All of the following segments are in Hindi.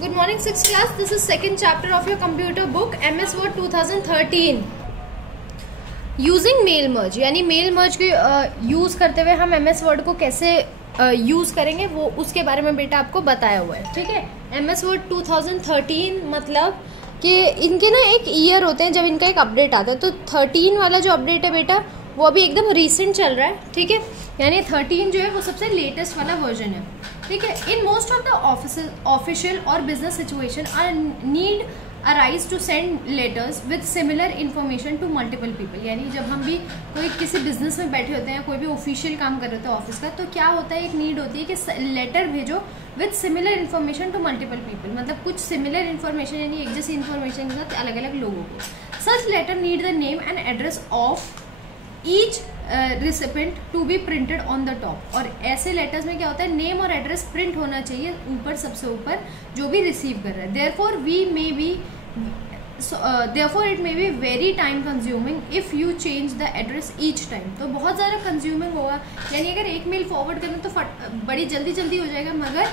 Good morning, 6th class. This is second chapter of your computer book, MS Word 2013. Using mail merge, यानी मेल मर्ज के यूज़ करते हुए हम MS वर्ड को कैसे यूज़ करेंगे वो उसके बारे में बेटा आपको बताया हुआ है. ठीक है, MS वर्ड 2013 मतलब कि इनके ना एक ईयर होते हैं जब इनका एक अपडेट आता है. तो 13 वाला जो अपडेट है बेटा वो अभी एकदम रिसेंट चल रहा है. ठीक है, यानी 13 जो है वो सबसे लेटेस्ट वाला वर्जन है. ठीक है, in most of the official और business situation are need arise to send letters with similar information to multiple people. यानी जब हम भी कोई किसी बिजनेस में बैठे होते हैं, कोई भी ऑफिशियल काम कर रहे होते हैं ऑफिस का, तो क्या होता है, एक नीड होती है कि लेटर भेजो with similar information to multiple people. मतलब कुछ सिमिलर इन्फॉर्मेशन यानी एक जैसी इन्फॉर्मेशन के साथ अलग अलग लोगों को. Such letter need the name and address of each recipient to be printed on the top. और ऐसे लेटर्स में क्या होता है, नेम और एड्रेस प्रिंट होना चाहिए ऊपर, सबसे ऊपर जो भी रिसीव कर रहा है. therefore it may be very time consuming if you change the address each time. तो बहुत ज़्यादा कंज्यूमिंग होगा, यानी अगर एक मेल फॉरवर्ड करना तो बड़ी जल्दी हो जाएगा. मगर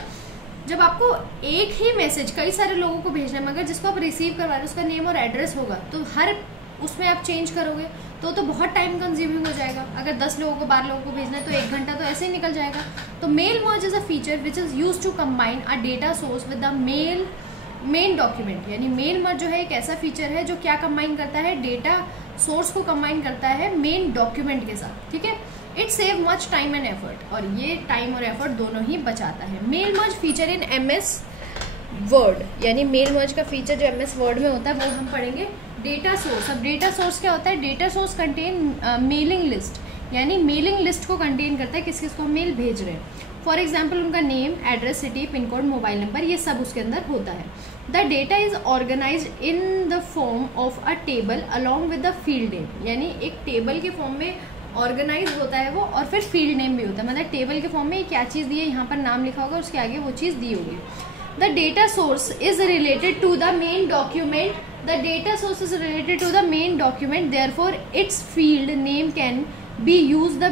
जब आपको एक ही मैसेज कई सारे लोगों को भेजना है, मगर जिसको आप रिसीव करवा रहे हैं उसका नेम और एड्रेस होगा, तो हर उसमें आप चेंज करोगे तो बहुत टाइम कंज्यूमिंग हो जाएगा. अगर 10 लोगों को 12 लोगों को भेजना है तो 1 घंटा तो ऐसे ही निकल जाएगा. तो mail merge is a feature which is use to combine a data source with the main document. यानी मेल मर्ज जो है एक ऐसा फीचर है जो क्या कंबाइन करता है, डेटा सोर्स को कंबाइन करता है मेन डॉक्यूमेंट के साथ. ठीक है, it save much time and effort, और ये टाइम और एफर्ट दोनों ही बचाता है. Mail merge feature in MS Word, यानी मेल मर्ज का फीचर जो MS वर्ड में होता है वो हम पढ़ेंगे. डेटा सोर्स, अब डेटा सोर्स क्या होता है, data source contain mailing list, यानी मेलिंग लिस्ट को कंटेन करता है किस किस को हम मेल भेज रहे हैं. फॉर एग्जाम्पल उनका name, address, city, pin code, mobile number, ये सब उसके अंदर होता है. The data is organise in the form of a table along with the field name, यानी एक टेबल के फॉर्म में ऑर्गेनाइज होता है वो, और फिर फील्ड नेम भी होता है. मतलब टेबल के फॉर्म में क्या चीज़ दी है, यहाँ पर नाम लिखा होगा, उसके आगे वो चीज़ दी होगी. The data source is related to the main document. The data source is related to the main document, therefore its field name can be used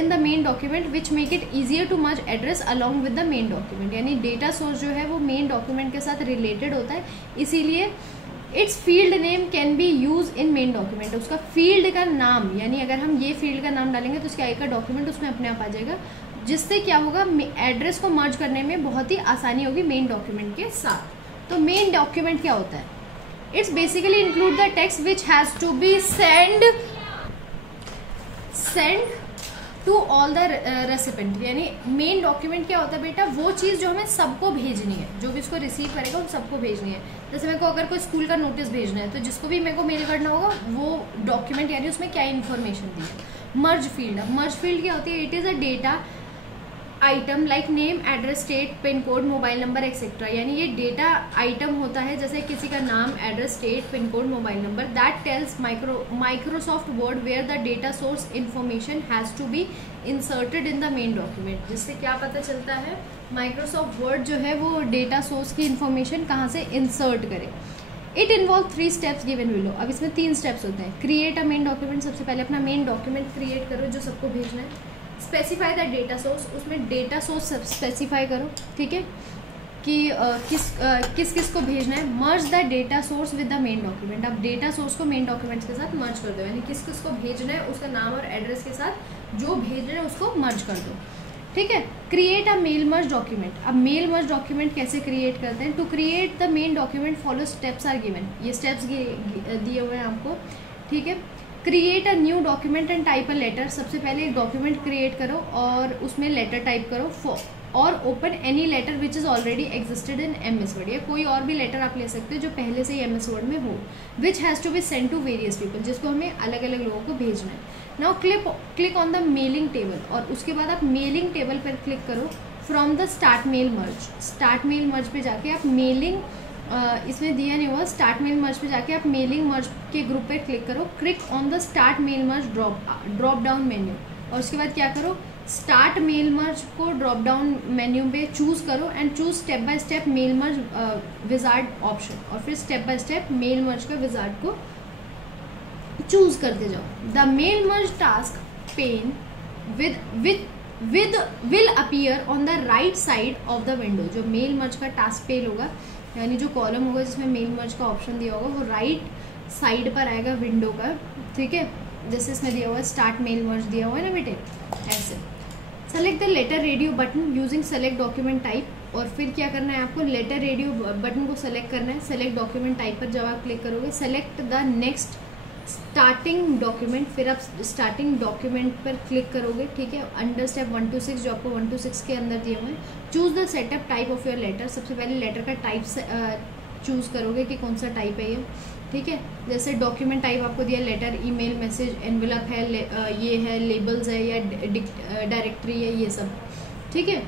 in the main document, which make it easier to merge address along with the main document. यानी data source जो है वो main document के साथ related होता है, इसीलिए its field name can be used in main document. उसका field का नाम, यानी अगर हम ये field का नाम डालेंगे तो उसके आगे का document उसमें अपने आप आ जाएगा, जिससे क्या होगा, एड्रेस को मर्ज करने में बहुत ही आसानी होगी मेन डॉक्यूमेंट के साथ. तो मेन डॉक्यूमेंट क्या होता है, It's basically include the text which has to be sent to all the recipient. यानी मेन डॉक्यूमेंट क्या होता है बेटा, वो चीज़ जो हमें सबको भेजनी है, जो भी इसको रिसीव करेगा उन सबको भेजनी है. जैसे मेरे को अगर कोई स्कूल का नोटिस भेजना है तो जिसको भी मेरे को मेल करना होगा वो डॉक्यूमेंट, यानी उसमें क्या इन्फॉर्मेशन दी है. मर्ज फील्ड, अब मर्ज फील्ड क्या होती है, it is a data item like name, address, state, pin code, mobile number etcetera. यानी ये डेटा आइटम होता है जैसे किसी का नाम, address, state, pin code, mobile number. That tells Microsoft Word where the data source information has to be inserted in the main document. जिससे क्या पता चलता है, माइक्रोसॉफ्ट वर्ड जो है वो डेटा सोर्स की इन्फॉर्मेशन कहाँ से इंसर्ट करे. It involve 3 steps given below. अब इसमें 3 स्टेप्स होते हैं. क्रिएट अ मेन डॉक्यूमेंट, सबसे पहले अपना मेन डॉक्यूमेंट क्रिएट करो जो सबको भेजना है. स्पेसिफाई द डेटा सोर्स, उसमें डेटा सोर्स स्पेसिफाई करो. ठीक है, कि किस किस को भेजना है. Merge the data source with the main document. अब डेटा सोर्स को मेन डॉक्यूमेंट्स के साथ मर्ज कर दो, यानी किस किस को भेजना है उसका नाम और एड्रेस के साथ जो भेज रहे हैं उसको मर्ज कर दो. ठीक है, create a mail merge document. अब मेल मर्ज डॉक्यूमेंट कैसे क्रिएट करते हैं, to create the main document follow steps are given. ये स्टेप्स दिए हुए हैं आपको. ठीक है, create a new document and type a letter. सबसे पहले एक डॉक्यूमेंट क्रिएट करो और उसमें लेटर टाइप करो. और open any letter which is already existed in MS Word, या कोई और भी लेटर आप ले सकते हो जो पहले से ही MS वर्ड में हो. Which has to be send to various people, जिसको हमें अलग अलग लोगों को भेजना है. Now click on the mailing table, और उसके बाद आप मेलिंग टेबल पर क्लिक करो. From the start mail merge पे जाके आप मेलिंग, इसमें दिया नहीं हुआ, स्टार्ट मेल मर्ज पे जाके आप मेलिंग मर्ज के ग्रुप पे क्लिक करो. Click on the start mail merge drop down menu, और उसके बाद क्या करो, स्टार्ट मेल मर्ज को ड्रॉप डाउन मेन्यू पे चूज करो and choose step by step mail merge wizard option, और फिर step by step mail merge का विजार्ड को चूज करते जाओ. The mail merge task pane will appear on the right side of the window. जो मेल मर्ज का टास्क पेल होगा, यानी जो कॉलम होगा जिसमें मेल मर्ज का ऑप्शन दिया होगा, वो राइट साइड पर आएगा विंडो का, ठीक है। जैसे इसमें दिया हुआ है स्टार्ट मेल मर्ज दिया हुआ है ना बेटे, ऐसे। Select the letter radio button using select document type, और फिर क्या करना है आपको, लेटर रेडियो बटन को सेलेक्ट करना है। सेलेक्ट डॉक्यूमेंट टाइप पर जब आप क्लिक करोगे, select the next starting document, फिर आप स्टार्टिंग डॉक्यूमेंट पर क्लिक करोगे, ठीक है। अंडर स्टेप 1 to 6 जो आपको 1 to 6 के अंदर दिए हुए हैं। Choose the setup type of your letter, सबसे पहले लेटर का टाइप चूज करोगे कि कौन सा टाइप है ये, ठीक है। जैसे डॉक्यूमेंट टाइप आपको दिया लेटर, ईमेल, मैसेज, एनवेलप है, ये है, लेबल्स है या डायरेक्टरी है, ये सब, ठीक है।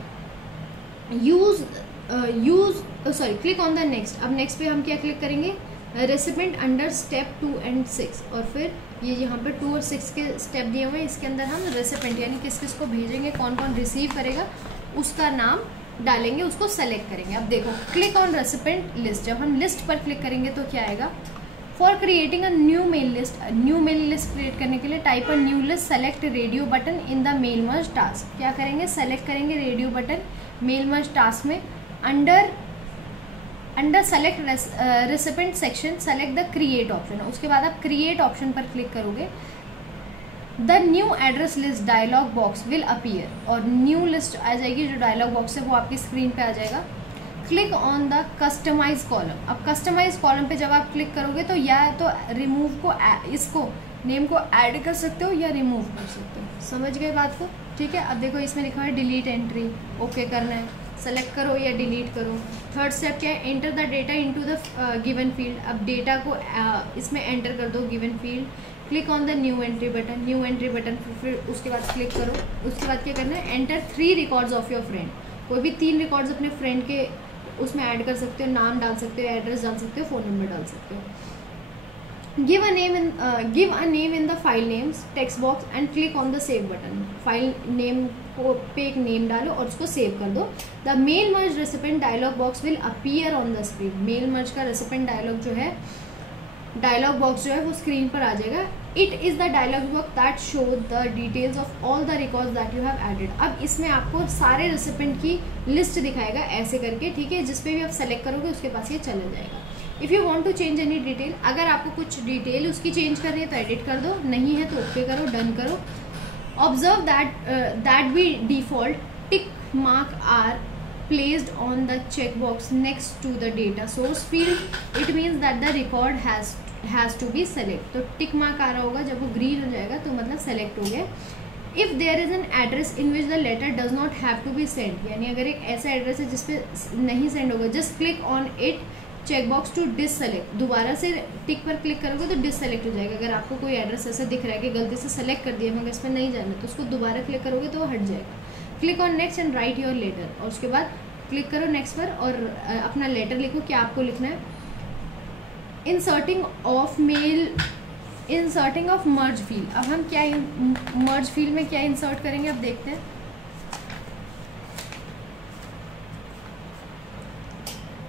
Click on the next. अब नेक्स्ट पे हम क्या क्लिक करेंगे, रेसिपेंट अंडर स्टेप 2 and 6, और फिर ये यहाँ पर 2 और 6 के स्टेप दिए हुए हैं, इसके अंदर हम रेसिपेंट यानी किस किस को भेजेंगे, कौन कौन रिसीव करेगा, उसका नाम डालेंगे, उसको सेलेक्ट करेंगे। अब देखो, क्लिक ऑन रेसिपेंट लिस्ट। जब हम लिस्ट पर क्लिक करेंगे तो क्या आएगा, for creating a new mail list. New mail list create करने के लिए type a new list, select radio button in the mail merge task. क्या करेंगे, सेलेक्ट करेंगे radio button mail merge task में। Under select recipient section select the create option, उसके बाद आप क्रिएट ऑप्शन पर क्लिक करोगे। The new address list dialog box will appear, और न्यू लिस्ट आ जाएगी, जो डायलॉग बॉक्स है वो आपकी स्क्रीन पे आ जाएगा। Click on the customise column. अब कस्टमाइज कॉलम पे जब आप क्लिक करोगे तो या तो रिमूव को इसको नेम को ऐड कर सकते हो या रिमूव कर सकते हो, समझ गए बात को, ठीक है। अब देखो इसमें लिखा है डिलीट एंट्री, ओके करना है, सेलेक्ट करो या डिलीट करो। थर्ड स्टेप क्या है, enter the data into the given field. अब डेटा को इसमें एंटर कर दो given field. Click on the new entry button, new entry button, फिर उसके बाद क्लिक करो। उसके बाद क्या करना है, enter 3 records of your friend. कोई भी 3 रिकॉर्ड्स अपने फ्रेंड के उसमें ऐड कर सकते हो, नाम डाल सकते हो, एड्रेस डाल सकते हो, फ़ोन नंबर डाल सकते हो। Give a name in the file names text box and click on the save button. File name को पे एक नेम डालो और उसको सेव कर दो। The mail merge recipient dialog box will appear on the screen. Mail merge का रेसिपेंट डायलॉग जो है, डायलॉग बॉक्स जो है वो स्क्रीन पर आ जाएगा। It is the dialog box that show the details of all the records that you have added. अब इसमें आपको सारे रेसिपेंट की लिस्ट दिखाएगा ऐसे करके, ठीक है। जिस पे भी आप सेलेक्ट करोगे उसके पास ये चला जाएगा। If you want to change any detail, अगर आपको कुछ डिटेल उसकी चेंज करनी है तो एडिट कर दो, नहीं है तो ओके करो, डन करो। Observe that by default tick mark are placed on the checkbox next to the data source field. It means that the record has to be select. तो टिक मार्क आ रहा होगा, जब वो ग्रीन हो जाएगा तो मतलब सेलेक्ट हो गया। If there is an address in which the letter does not have to be sent, यानी अगर एक ऐसा एड्रेस है जिसपे नहीं सेंड होगा, just click on it checkbox to deselect. दोबारा से टिक पर क्लिक करोगे तो डिससेलेक्ट हो जाएगा। अगर आपको कोई एड्रेस ऐसा दिख रहा है कि गलती से सेलेक्ट कर दिया मगर इस पर नहीं जाना, तो उसको दोबारा क्लिक करोगे तो वो हट जाएगा। Click on next and write your letter, और उसके बाद क्लिक करो नेक्स्ट पर और अपना लेटर लिखो, क्या आपको लिखना है। Inserting of merge field. अब हम क्या मर्ज फील्ड में क्या इंसर्ट करेंगे, अब देखते हैं।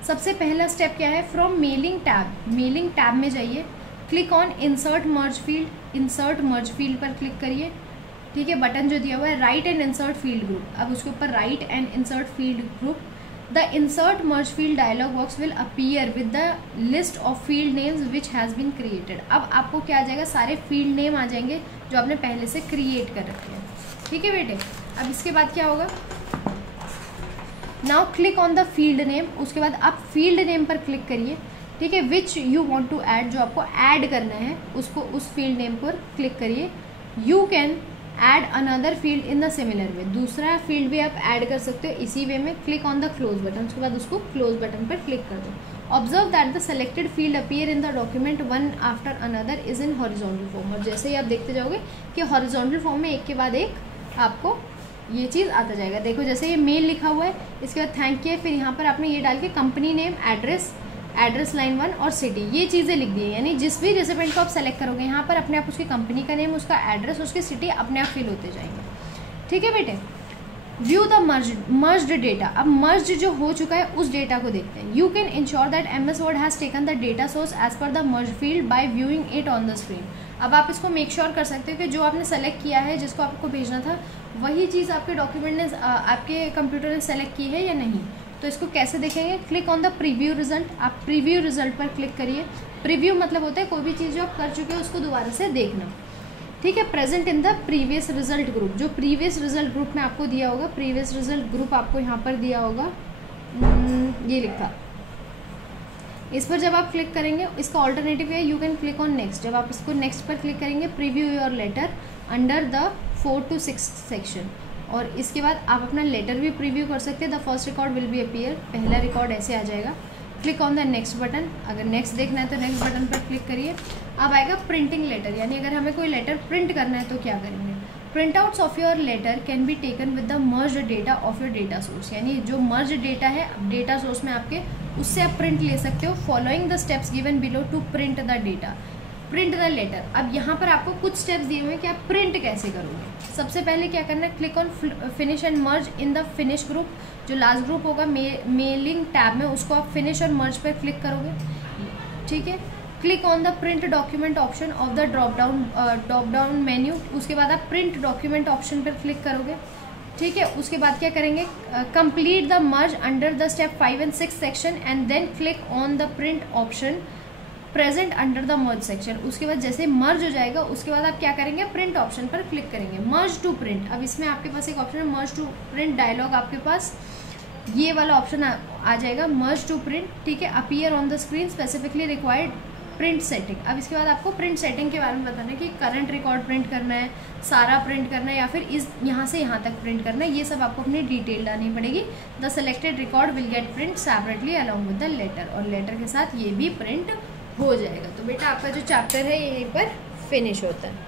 सबसे पहला स्टेप क्या है, from mailing tab. Mailing tab में जाइए, click on insert merge field. Insert merge field पर क्लिक करिए, ठीक है। बटन जो दिया हुआ है right end insert field group, अब उसके ऊपर right end insert field group. The insert merge field dialog box will appear with the list of field names which has been created. अब आपको क्या आ जाएगा, सारे फील्ड नेम आ जाएंगे जो आपने पहले से क्रिएट कर रखे हैं, ठीक है बेटे। अब इसके बाद क्या होगा, now click on the field name. उसके बाद आप फील्ड नेम पर क्लिक करिए, ठीक है, which you want to add, जो आपको ऐड करना है उसको उस फील्ड नेम पर क्लिक करिए। You can add another field in the similar way, दूसरा फील्ड भी आप ऐड कर सकते हो इसी वे में। Click on the close button, उसके बाद उसको क्लोज बटन पर क्लिक कर दो। Observe that the selected field appear in the document one after another is in horizontal form. और जैसे ही आप देखते जाओगे कि हॉरिजॉन्टल फॉर्म में एक के बाद एक आपको ये चीज़ आता जाएगा। देखो जैसे ये मेल लिखा हुआ है, इसके बाद थैंक यू, फिर यहाँ पर आपने ये डाल के कंपनी नेम, एड्रेस लाइन 1 और सिटी, ये चीज़ें लिख दी है। यानी जिस भी रेसिपेंट को आप सेलेक्ट करोगे यहाँ पर अपने आप उसकी कंपनी का नेम, उसका एड्रेस, उसकी सिटी अपने आप फिल होते जाएंगे, ठीक है बेटे। View the merged data. अब मर्ज जो हो चुका है उस डेटा को देखते हैं। You can ensure that MS Word has taken the data source as per the merge field by viewing it on the screen. अब आप इसको मेक श्योर कर सकते हो कि जो आपने सेलेक्ट किया है, जिसको आपको भेजना था, वही चीज़ आपके डॉक्यूमेंट ने आपके कंप्यूटर ने सेलेक्ट की है या नहीं। तो इसको कैसे देखेंगे, click on the preview result. आप प्रीव्यू रिजल्ट पर क्लिक करिए। प्रीव्यू मतलब होता है कोई भी चीज़ जो आप कर चुके हो उसको दोबारा से देखना, ठीक है। Present in the previous result group, जो प्रीवियस रिजल्ट ग्रुप में आपको दिया होगा, प्रीवियस रिजल्ट ग्रुप आपको यहाँ पर दिया होगा, ये लिखा। इस पर जब आप क्लिक करेंगे, इसका ऑल्टरनेटिव है you can click on next. जब आप इसको नेक्स्ट पर क्लिक करेंगे, preview your letter under the 4 to 6 section, और इसके बाद आप अपना लेटर भी प्रीव्यू कर सकते हैं। The first record will be appear, पहला रिकॉर्ड ऐसे आ जाएगा। Click on the next button, अगर नेक्स्ट देखना है तो नेक्स्ट बटन पर क्लिक करिए। अब आएगा प्रिंटिंग लेटर, यानी अगर हमें कोई लेटर प्रिंट करना है तो क्या करेंगे। Print outs of your letter can be taken with the merged data of your data source, यानी जो मर्ज्ड डेटा है डेटा सोर्स में आपके, उससे आप प्रिंट ले सकते हो। Following the steps given below to print the data, print the letter. अब यहाँ पर आपको कुछ स्टेप्स दिए हुए हैं कि आप प्रिंट कैसे करोगे। सबसे पहले क्या करना है, click on finish and merge in the finish group. जो लास्ट ग्रुप होगा मेलिंग टैब में, उसको आप फिनिश और मर्ज पर क्लिक करोगे, ठीक है। Click on the print document option of the drop down menu. उसके बाद आप प्रिंट डॉक्यूमेंट ऑप्शन पर क्लिक करोगे, ठीक है। उसके बाद क्या करेंगे, complete the merge under the step 5 and 6 section and then click on the print option present under the merge section. उसके बाद जैसे मर्ज हो जाएगा उसके बाद आप क्या करेंगे, प्रिंट ऑप्शन पर क्लिक करेंगे। मर्ज टू प्रिंट, अब इसमें आपके पास एक ऑप्शन है मर्ज टू प्रिंट डायलॉग, आपके पास ये वाला ऑप्शन आ जाएगा, मर्ज टू प्रिंट, ठीक है। Appear on the screen specifically required print setting. अब इसके बाद आपको प्रिंट सेटिंग के बारे में बताना है कि करंट रिकॉर्ड प्रिंट करना है, सारा प्रिंट करना है, या फिर इस यहाँ से यहाँ तक प्रिंट करना है। ये सब आपको अपनी डिटेल डालनी पड़ेगी। The selected record will get print separately along with the letter, और लेटर के साथ ये भी प्रिंट हो जाएगा। तो बेटा आपका जो चैप्टर है यहीं पर फिनिश होता है।